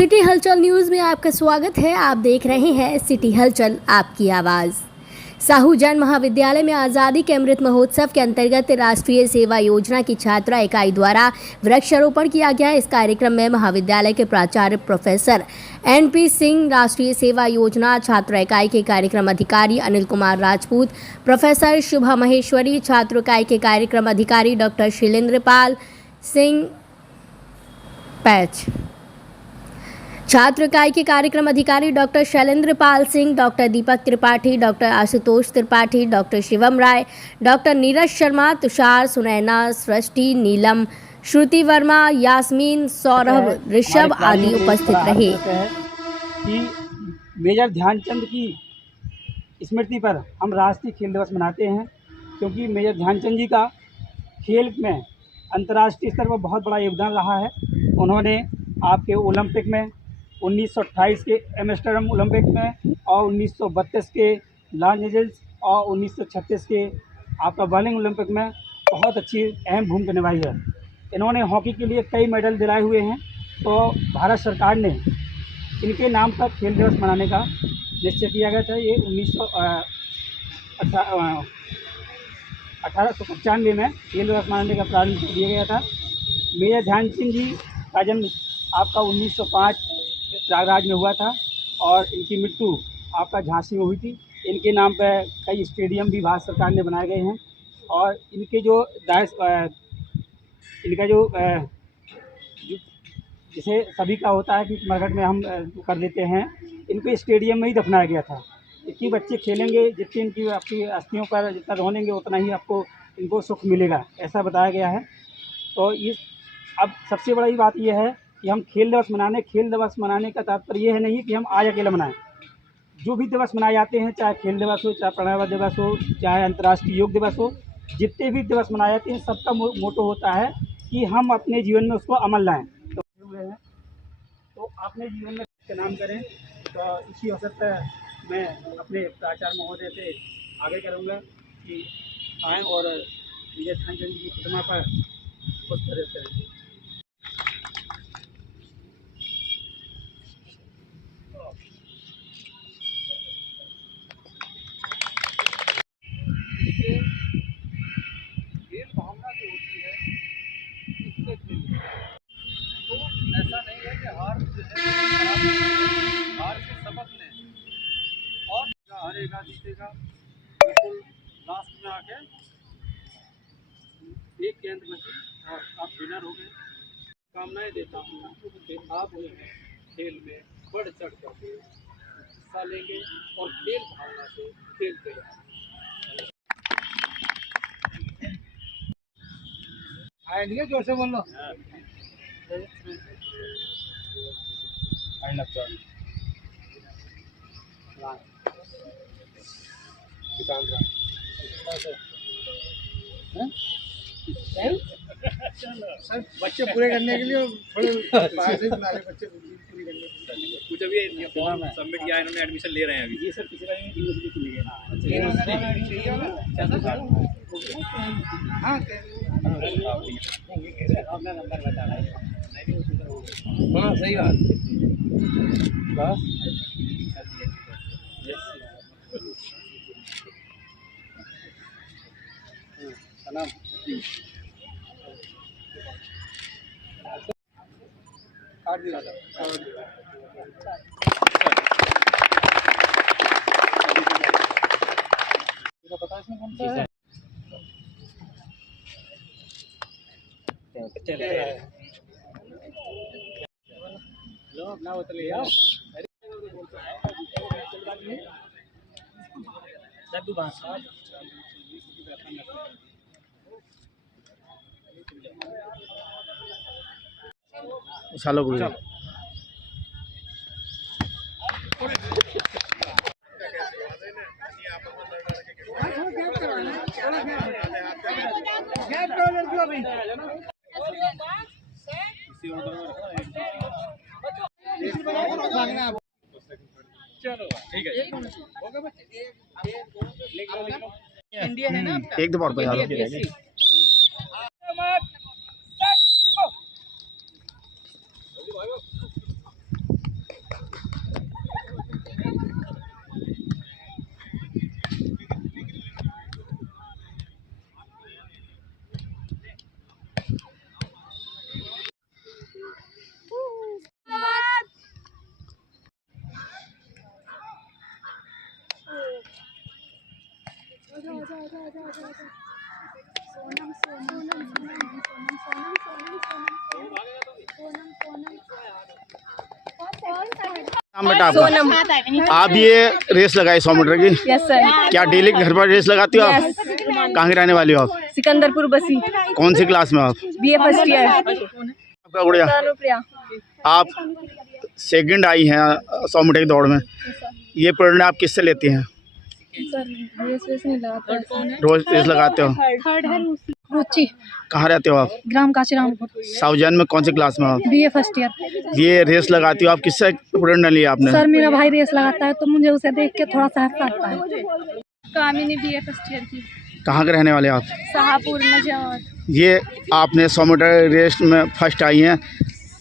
City हलचल news में आपका स्वागत है। आप देख रहे हैं सिटी हलचल, आपकी आवाज़। साहू जैन महाविद्यालय में आज़ादी के अमृत महोत्सव के अंतर्गत राष्ट्रीय सेवा योजना की छात्रा इकाई द्वारा वृक्षारोपण किया गया। इस कार्यक्रम में महाविद्यालय के प्राचार्य प्रोफेसर NP सिंह, राष्ट्रीय सेवा योजना छात्रा इकाई के कार्यक्रम अधिकारी अनिल कुमार राजपूत, प्रोफेसर शुभा महेश्वरी, छात्र इकाई के कार्यक्रम अधिकारी डॉक्टर शैलेंद्रपाल सिंह पैच, छात्र इकाई के कार्यक्रम अधिकारी डॉक्टर शैलेंद्रपाल सिंह, डॉक्टर दीपक त्रिपाठी, डॉक्टर आशुतोष त्रिपाठी, डॉक्टर शिवम राय, डॉक्टर नीरज शर्मा, तुषार, सुनैना, सृष्टि, नीलम, श्रुति वर्मा, यास्मीन, सौरभ, ऋषभ आदि उपस्थित रहे। कि मेजर ध्यानचंद की स्मृति पर हम राष्ट्रीय खेल दिवस मनाते हैं, क्योंकि मेजर ध्यानचंद जी का खेल में अंतर्राष्ट्रीय स्तर पर बहुत बड़ा योगदान रहा है। उन्होंने आपके ओलंपिक में 1928 के एम्स्टर्डम ओलंपिक में और 1932 के लॉस एंजल्स और 1936 के आपका बर्लिन ओलंपिक में बहुत अच्छी अहम भूमिका निभाई है। इन्होंने हॉकी के लिए कई मेडल दिलाए हुए हैं। तो भारत सरकार ने इनके नाम पर खेल दिवस मनाने का निश्चय किया गया था। ये 1895 में खेल दिवस मनाने का प्रारंभ किया गया था। मेजर ध्यानचंद जी का जन्म आपका 1905 प्रयागराज में हुआ था और इनकी मृत्यु आपका झांसी में हुई थी। इनके नाम पर कई स्टेडियम भी भारत सरकार ने बनाए गए हैं और इनके जो इनका जो जैसे सभी का होता है कि मरघट में हम कर देते हैं, इनको स्टेडियम में ही दफनाया गया था। इतनी बच्चे खेलेंगे, जितनी इनकी आपकी अस्थियों पर जितना रोनेंगे उतना ही आपको इनको सुख मिलेगा, ऐसा बताया गया है। तो इस अब सबसे बड़ी बात यह है कि हम खेल दिवस मनाने का तात्पर्य ये है नहीं कि हम आज अकेले मनाएं। जो भी दिवस मनाए जाते हैं, चाहे खेल दिवस हो, चाहे प्रणव दिवस हो, चाहे अंतर्राष्ट्रीय योग दिवस हो, जितने भी दिवस मनाए जाते हैं सबका मोटो होता है कि हम अपने जीवन में उसको अमल लाएं। तो अपने जीवन में इसका नाम करें। तो इसी अवसर पर मैं अपने प्राचार्य महोदय से आगे करूँगा कि आएँ और मेजर ध्यानचंद जी की प्रतिमा पर पुष्प देते हैं। खेल भावना जो होती है उससे खेल, तो ऐसा नहीं है कि हार जो है हार से सबक लें और हारेगा जीतेगा, बिल्कुल लास्ट में आके एक गेंद बची और आप विनर हो गए। कामनाएं देता हूँ कि आप खेल में बढ़ चढ़ करके हिस्सा लेंगे और खेल भावना से खेलते रहें। आइडिया जोर से बोल लो। सर बच्चे पूरे करने के लिए थोड़े बाहर से बना रहे, बच्चे पूरी करने के लिए कुछ अभी फॉर्म सबमिट किया, इन्होंने एडमिशन ले रहे हैं अभी। ये सर पिछला यूनिवर्सिटी के लिए हाँ अपना नंबर बता रहा है। हाँ सही बात बस। सलाम कार्ड दिला था। पता है इसमें कौन सा है? चले लो अपना बोतल ले आओ। लड्डू बांस सालों को चलो ठीक है। इंडिया है ना आपका? एक दो बार बजा दो। नाम बेटा आपका? आप ये रेस लगाई 100 मीटर की? Yes sir. क्या डेली घर पर रेस लगाती हो आप? कहाँ की रहने वाली हो आप? सिकंदरपुर बसी। कौन सी क्लास में आप? BA first year. आपका गुड़िया? अनुप्रिया। आप सेकंड आई हैं 100 मीटर की दौड़ में। ये प्रेरणा आप किससे लेती हैं? सर रेस नहीं लगाता है। रोज रेस लगाते हो? थर्ड है रुचि। कहाँ रहते हो आप? ग्राम काशीरामपुर। साउजन में कौन सी क्लास में आप? BA first year. ये रेस लगाती हो आप, किससे प्रेरणा लिया आपने? सर मेरा भाई रेस लगाता है तो मुझे उसे देख के थोड़ा सा हल्का आता है। कामिनी बीए फर्स्ट ईयर की। कहाँ के रहने वाले आप? शाहपुर मजावत। ये आपने 100 मीटर रेस में फर्स्ट आई हैं,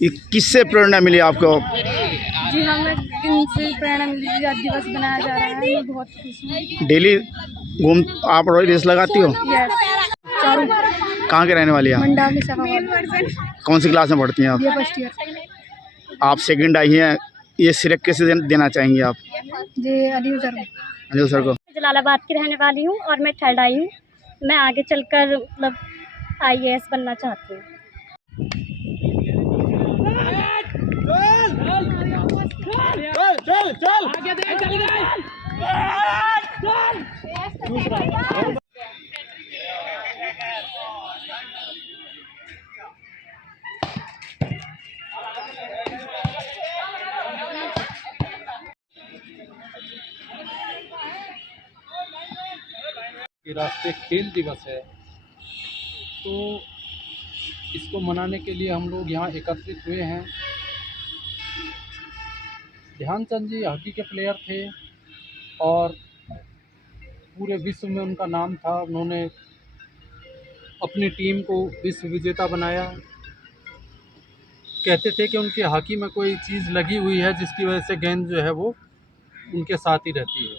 ये किससे प्रेरणा मिली आपको? जी हमें इनसे प्रेरणा मिली, आज दिवस बनाया जा रहा है, मैं बहुत खुश हूँ। डेली घूम आप रोज रेस लगाती हो? यस। चारू। कहाँ के रहने वाली हैं आप? मंडाली सभा। कौन सी क्लास में पढ़ती हैं आप? BA first year. आप सेकंड आई हैं, ये श्रेय किसे देना चाहेंगी आप? जी अली सर। अनिल सर को। जलालाबाद की रहने वाली हूँ और मैं थर्ड आई हूँ। मैं आगे चलकर मतलब IAS बनना चाहती हूँ। कि राष्ट्रीय खेल दिवस है, तो इसको मनाने के लिए हम लोग यहाँ एकत्रित हुए हैं। ध्यानचंद जी हॉकी के प्लेयर थे और पूरे विश्व में उनका नाम था। उन्होंने अपनी टीम को विश्व विजेता बनाया। कहते थे कि उनकी हॉकी में कोई चीज़ लगी हुई है जिसकी वजह से गेंद जो है वो उनके साथ ही रहती है,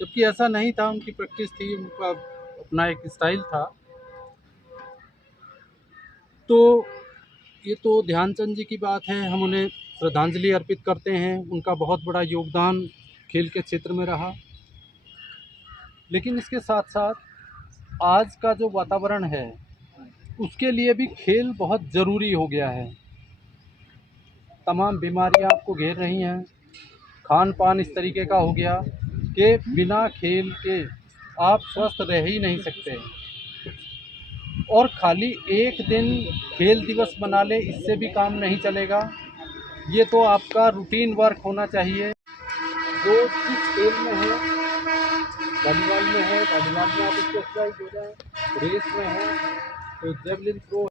जबकि ऐसा नहीं था। उनकी प्रैक्टिस थी, उनका अपना एक स्टाइल था। तो ये तो ध्यानचंद जी की बात है, हम उन्हें श्रद्धांजलि अर्पित करते हैं। उनका बहुत बड़ा योगदान खेल के क्षेत्र में रहा। लेकिन इसके साथ साथ आज का जो वातावरण है उसके लिए भी खेल बहुत ज़रूरी हो गया है। तमाम बीमारियां आपको घेर रही हैं, खान पान इस तरीके का हो गया कि बिना खेल के आप स्वस्थ रह ही नहीं सकते। और खाली एक दिन खेल दिवस बना ले इससे भी काम नहीं चलेगा। ये तो आपका रूटीन वर्क होना चाहिए। जो जिस खेल में है, वॉलीबॉल में है, वॉलीबॉल में आप स्पेशलाइज हो जाए, रेस में है तो जेवलिन थ्रो